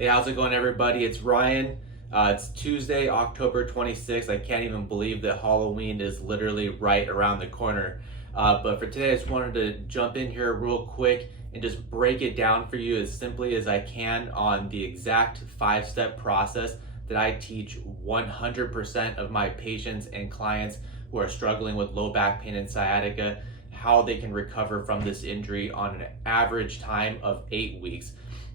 Hey, how's it going, everybody? It's Ryan. It's Tuesday, October 26th. I can't even believe that Halloween is literally right around the corner. But for today, I just wanted to jump in here real quick and just break it down for you as simply as I can on the exact 5-step process that I teach 100% of my patients and clients who are struggling with low back pain and sciatica, how they can recover from this injury on an average time of 8 weeks.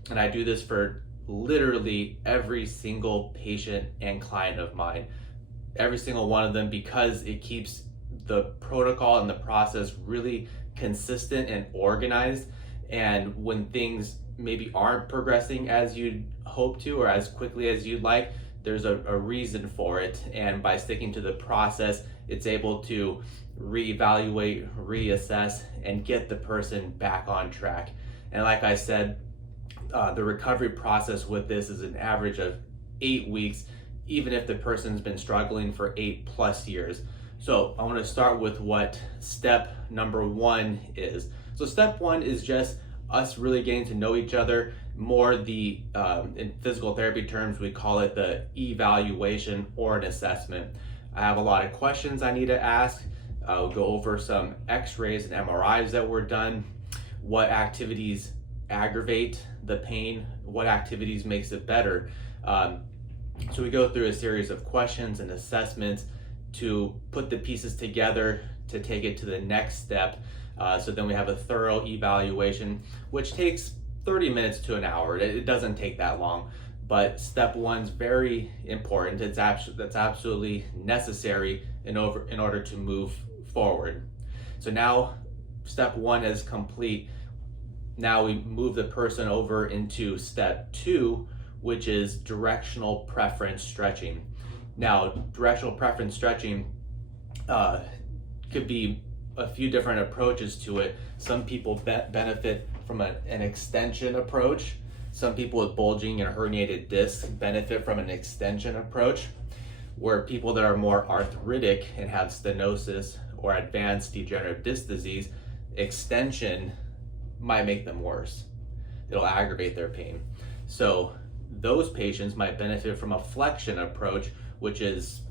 And I do this for literally every single patient and client of mine, every single one of them, because it keeps the protocol and the process really consistent and organized. And when things maybe aren't progressing as you'd hope to or as quickly as you'd like, there's a reason for it. And by sticking to the process, it's able to reevaluate, reassess, and get the person back on track. And like I said, the recovery process with this is an average of 8 weeks, even if the person's been struggling for 8+ years. So I want to start with what step number 1 is. So step 1 is just us really getting to know each other more. In physical therapy terms, we call it the evaluation or an assessment. I have a lot of questions I need to ask. I'll go over some x-rays and MRIs that were done, what activities aggravate the pain, what activities makes it better. So we go through a series of questions and assessments to put the pieces together to take it to the next step. So then we have a thorough evaluation, which takes 30 minutes to an hour. It doesn't take that long, but step 1 is very important. That's absolutely necessary in order to move forward. So now step 1 is complete. Now we move the person over into step 2, which is directional preference stretching. Now, directional preference stretching could be a few different approaches to it. Some people benefit from an extension approach. Some people with bulging and herniated discs benefit from an extension approach, where people that are more arthritic and have stenosis or advanced degenerative disc disease, extension might make them worse. It'll aggravate their pain. So those patients might benefit from a flexion approach, which is,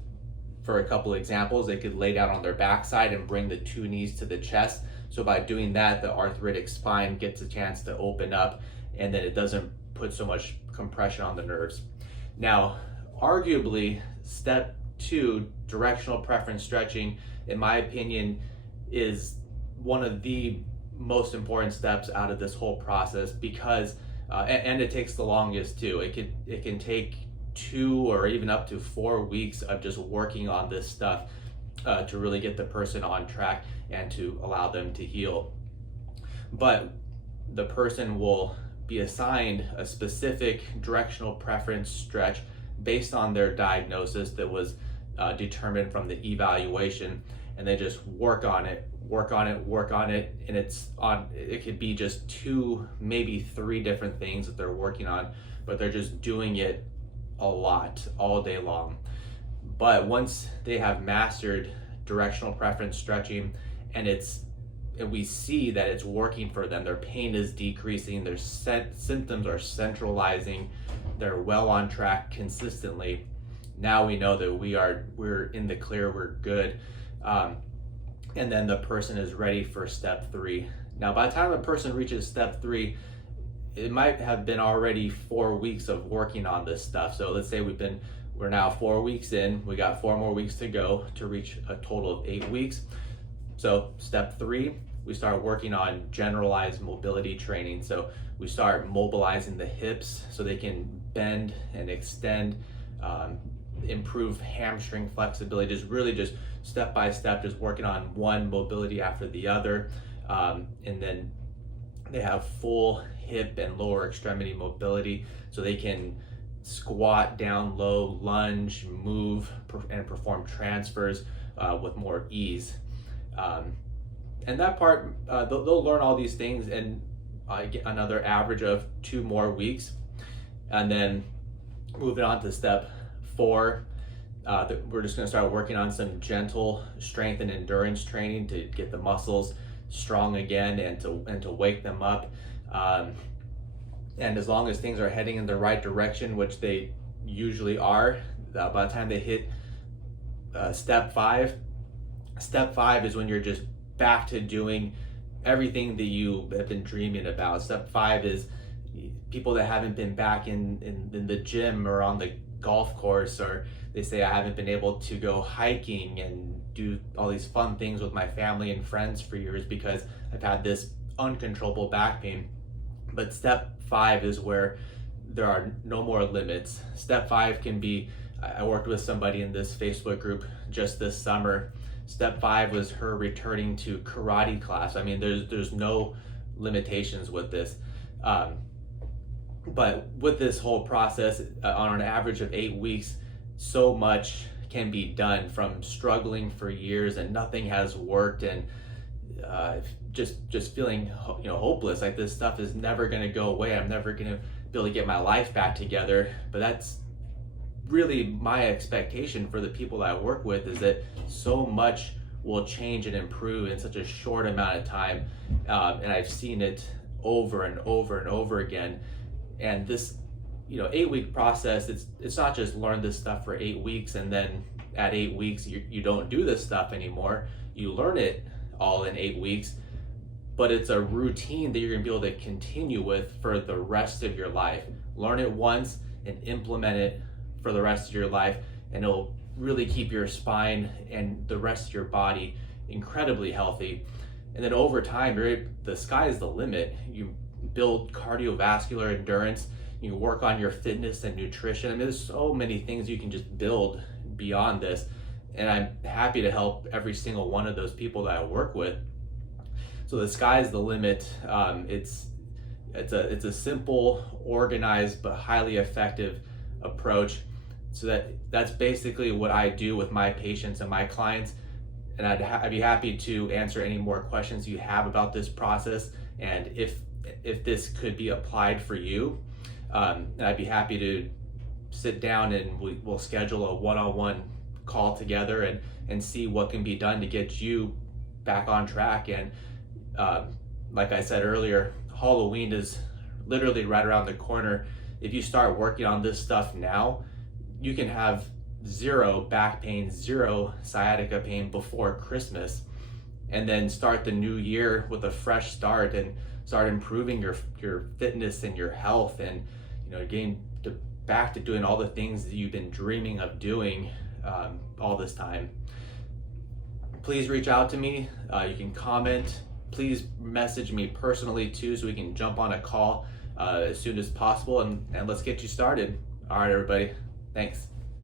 for a couple examples, they could lay down on their backside and bring the 2 knees to the chest. So by doing that, the arthritic spine gets a chance to open up, and then it doesn't put so much compression on the nerves. Now, arguably, step 2, directional preference stretching, in my opinion, is one of the most important steps out of this whole process, because and it takes the longest too. It can take 2 or even up to 4 weeks of just working on this stuff to really get the person on track and to allow them to heal. But the person will be assigned a specific directional preference stretch based on their diagnosis that was determined from the evaluation, and they just work on it, and it could be just 2, maybe 3 different things that they're working on, but they're just doing it a lot all day long. But once they have mastered directional preference stretching, and we see that it's working for them, their pain is decreasing, their symptoms are centralizing, they're well on track consistently, now we know that we're in the clear, we're good. And then the person is ready for step 3. Now, by the time a person reaches step 3, it might have been already 4 weeks of working on this stuff. So let's say we're now 4 weeks in, we got 4 more weeks to go to reach a total of 8 weeks. So step 3, we start working on generalized mobility training. So we start mobilizing the hips so they can bend and extend, improve hamstring flexibility, just step by step, just working on one mobility after the other. And then they have full hip and lower extremity mobility, so they can squat down low, lunge, move, and perform transfers with more ease. And that part, they'll learn all these things in another average of 2 more weeks. And then moving on to step 4, we're just going to start working on some gentle strength and endurance training to get the muscles strong again and to wake them up. And as long as things are heading in the right direction, which they usually are, by the time they hit step 5, step 5 is when you're just back to doing everything that you have been dreaming about. Step 5 is people that haven't been back in the gym or on the golf course, or they say I haven't been able to go hiking and do all these fun things with my family and friends for years because I've had this uncontrollable back pain. But step 5 is where there are no more limits. Step 5 can be, I worked with somebody in this Facebook group just this summer. Step 5 was her returning to karate class. I mean, there's no limitations with this. But with this whole process, on an average of 8 weeks, so much can be done, from struggling for years and nothing has worked, and just feeling hopeless, like this stuff is never going to go away. I'm never going to be able to get my life back together. But that's really my expectation for the people that I work with, is that so much will change and improve in such a short amount of time. And I've seen it over and over and over again. And this 8-week process, it's not just learn this stuff for 8 weeks and then at 8 weeks you don't do this stuff anymore. You learn it all in 8 weeks, but it's a routine that you're gonna be able to continue with for the rest of your life. Learn it once and implement it for the rest of your life, and it'll really keep your spine and the rest of your body incredibly healthy. And then over time, the sky is the limit. You build cardiovascular endurance, you work on your fitness and nutrition. I mean, there's so many things you can just build beyond this. And I'm happy to help every single one of those people that I work with. So the sky is the limit. It's a simple, organized, but highly effective approach. So that's basically what I do with my patients and my clients. And I'd be happy to answer any more questions you have about this process, and if this could be applied for you. And I'd be happy to sit down and we'll schedule a one-on-one call together and see what can be done to get you back on track. And like I said earlier, Halloween is literally right around the corner. If you start working on this stuff now, you can have 0 back pain, 0 sciatica pain before Christmas, and then start the new year with a fresh start and start improving your fitness and your health, and getting back to doing all the things that you've been dreaming of doing all this time. Please reach out to me. You can comment. Please message me personally too, so we can jump on a call as soon as possible, and let's get you started. All right, everybody. Thanks.